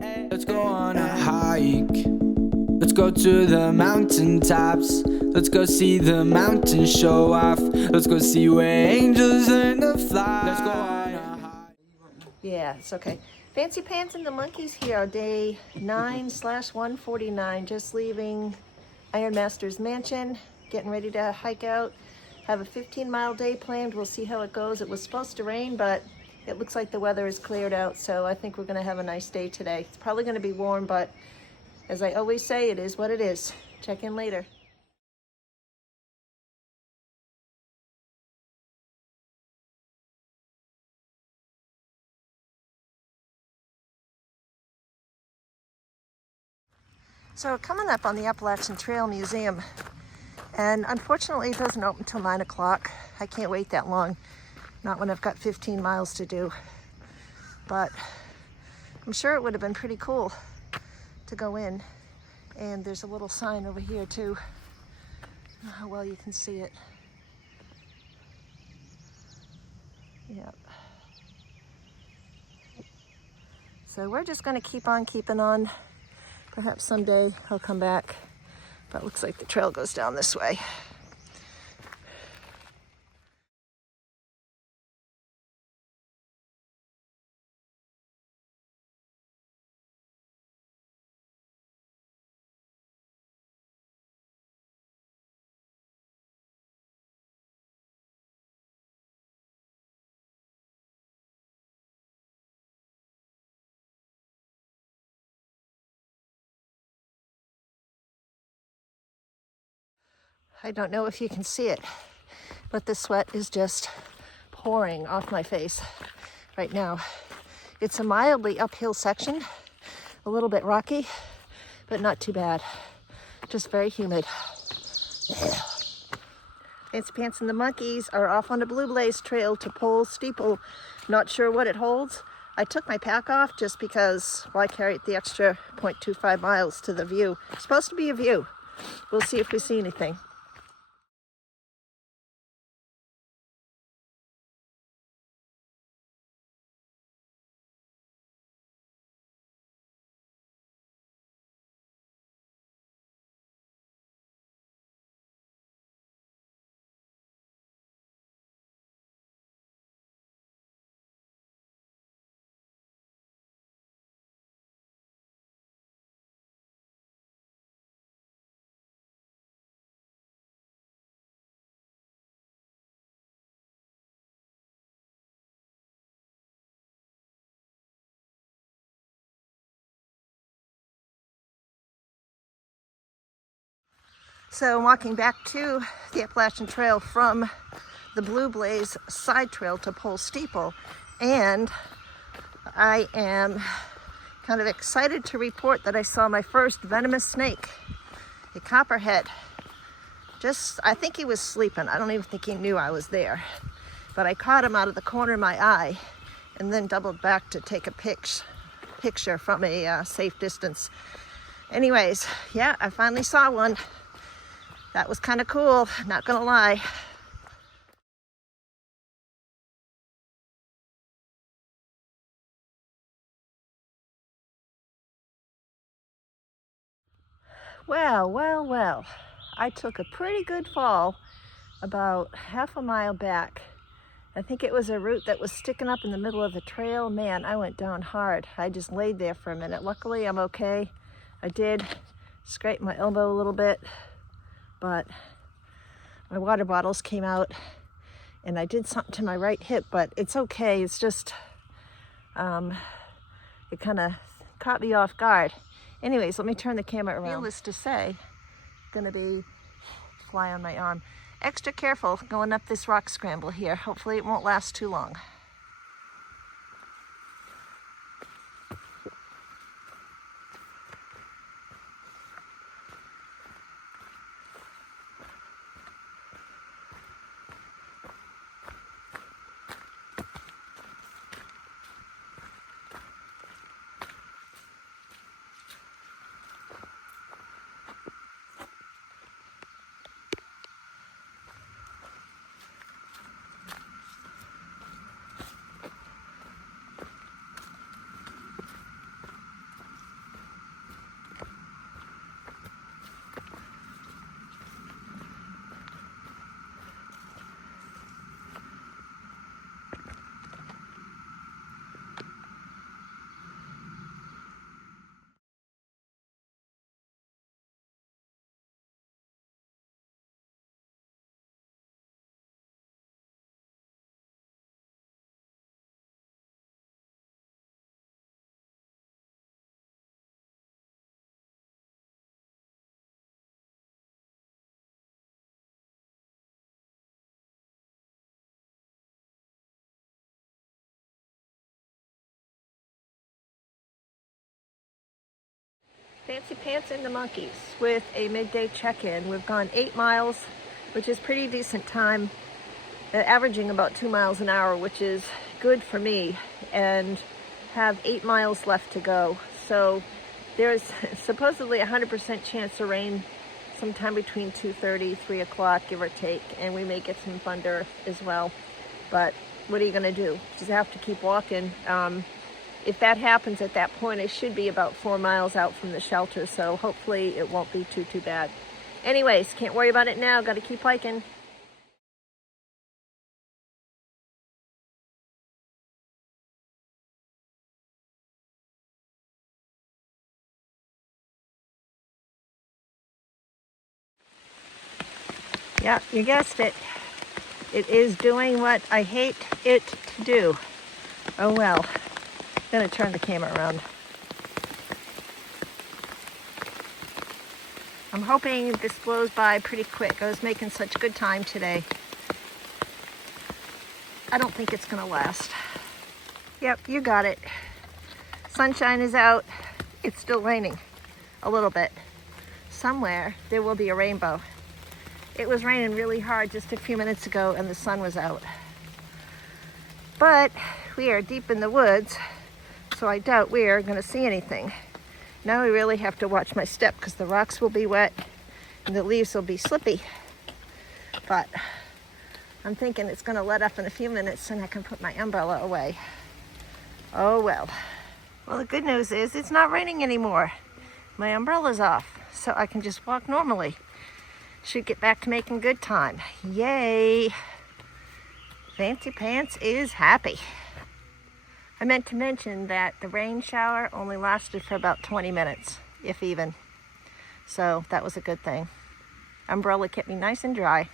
Let's go on a hike. Let's go to the mountain tops. Let's go see the mountains show off. Let's go see where angels learn to fly. Let's go on a hike. Yeah, it's okay. Fancy Pants and the Monkeys here, day 9/149. Just leaving Ironmaster's mansion, getting ready to hike out. Have a 15-mile day planned. We'll see how it goes. It was supposed to rain, but it looks like the weather is cleared out, so I think we're going to have a nice day today. It's probably going to be warm, but as I always say, it is what it is. Check in later. So coming up on the Appalachian Trail Museum, and unfortunately it doesn't open until 9 o'clock. I can't wait that long, not when I've got 15 miles to do. But I'm sure it would have been pretty cool to go in. And there's a little sign over here too. I don't know how well you can see it. Yep. So we're just going to keep on keeping on. Perhaps someday I'll come back, but it looks like the trail goes down this way. I don't know if you can see it, but the sweat is just pouring off my face right now. It's a mildly uphill section, a little bit rocky, but not too bad. Just very humid. Fancy Pants and the Monkeys are off on the Blue Blaze Trail to Pole Steeple. Not sure what it holds. I took my pack off just because why carry the extra 0.25 miles to the view. It's supposed to be a view. We'll see if we see anything. So I'm walking back to the Appalachian Trail from the Blue Blaze side trail to Pole Steeple, and I am kind of excited to report that I saw my first venomous snake, a copperhead. I think he was sleeping. I don't even think he knew I was there, but I caught him out of the corner of my eye and then doubled back to take a picture from a safe distance. Anyways, yeah, I finally saw one. That was kind of cool, not gonna lie. Well. I took a pretty good fall about half a mile back. I think it was a root that was sticking up in the middle of the trail. Man, I went down hard. I just laid there for a minute. Luckily, I'm okay. I did scrape my elbow a little bit, but my water bottles came out and I did something to my right hip, but it's okay. It's just, it kind of caught me off guard. Anyways, let me turn the camera around. Needless to say, gonna be fly on my arm. Extra careful going up this rock scramble here. Hopefully it won't last too long. Fancy Pants and the Monkeys with a midday check-in. We've gone 8 miles, which is pretty decent time, averaging about 2 miles an hour, which is good for me, and have 8 miles left to go. So there's supposedly a 100% chance of rain sometime between 2:30, 3 o'clock, give or take, and we may get some thunder as well. But what are you gonna do? Just have to keep walking. If that happens at that point, I should be about 4 miles out from the shelter, so hopefully it won't be too bad. Anyways, can't worry about it now, gotta keep hiking. Yeah, you guessed it. It is doing what I hate it to do. Oh well. I'm gonna turn the camera around. I'm hoping this blows by pretty quick. I was making such good time today. I don't think it's gonna last. Yep, you got it. Sunshine is out. It's still raining a little bit. Somewhere there will be a rainbow. It was raining really hard just a few minutes ago and the sun was out. But we are deep in the woods, so I doubt we are gonna see anything. Now we really have to watch my step because the rocks will be wet and the leaves will be slippy. But I'm thinking it's gonna let up in a few minutes and I can put my umbrella away. Oh well. Well, the good news is it's not raining anymore. My umbrella's off, so I can just walk normally. Should get back to making good time. Yay! Fancy Pants is happy. I meant to mention that the rain shower only lasted for about 20 minutes, if even. So that was a good thing. Umbrella kept me nice and dry.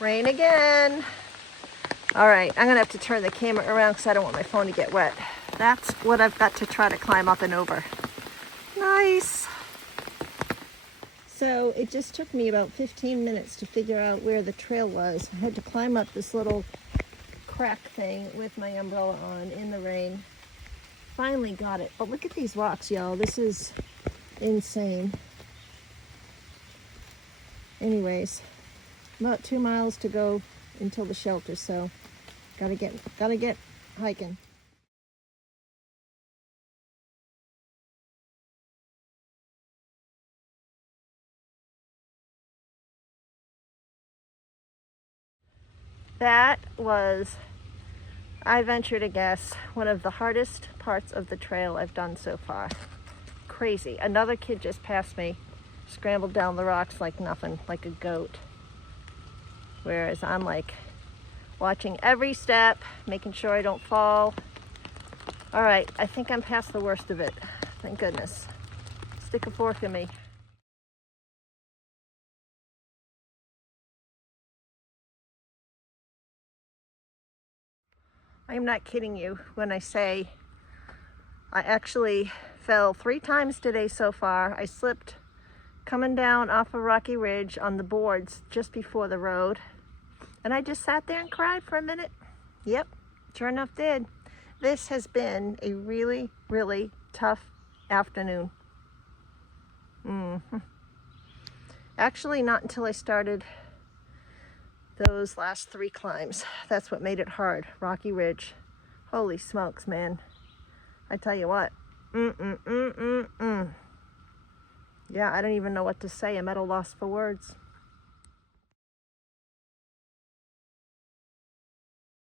Rain again. All right, I'm gonna have to turn the camera around because I don't want my phone to get wet. That's what I've got to try to climb up and over. Nice. So it just took me about 15 minutes to figure out where the trail was. I had to climb up this little crack thing with my umbrella on in the rain. Finally got it. But look at these rocks, y'all. This is insane. Anyways, about 2 miles to go until the shelter, so gotta get hiking. That was, I venture to guess, one of the hardest parts of the trail I've done so far. Crazy. Another kid just passed me, scrambled down the rocks like nothing, like a goat. Whereas I'm like watching every step, making sure I don't fall. All right, I think I'm past the worst of it. Thank goodness. Stick a fork in me. I'm not kidding you when I say I actually fell 3 times today so far. I slipped coming down off a rocky ridge on the boards just before the road. And I just sat there and cried for a minute. Yep, sure enough did. This has been a really, really tough afternoon. Actually, not until I started those last 3 climbs. That's what made it hard. Rocky Ridge. Holy smokes, man. I tell you what. Yeah, I don't even know what to say. I'm at a loss for words.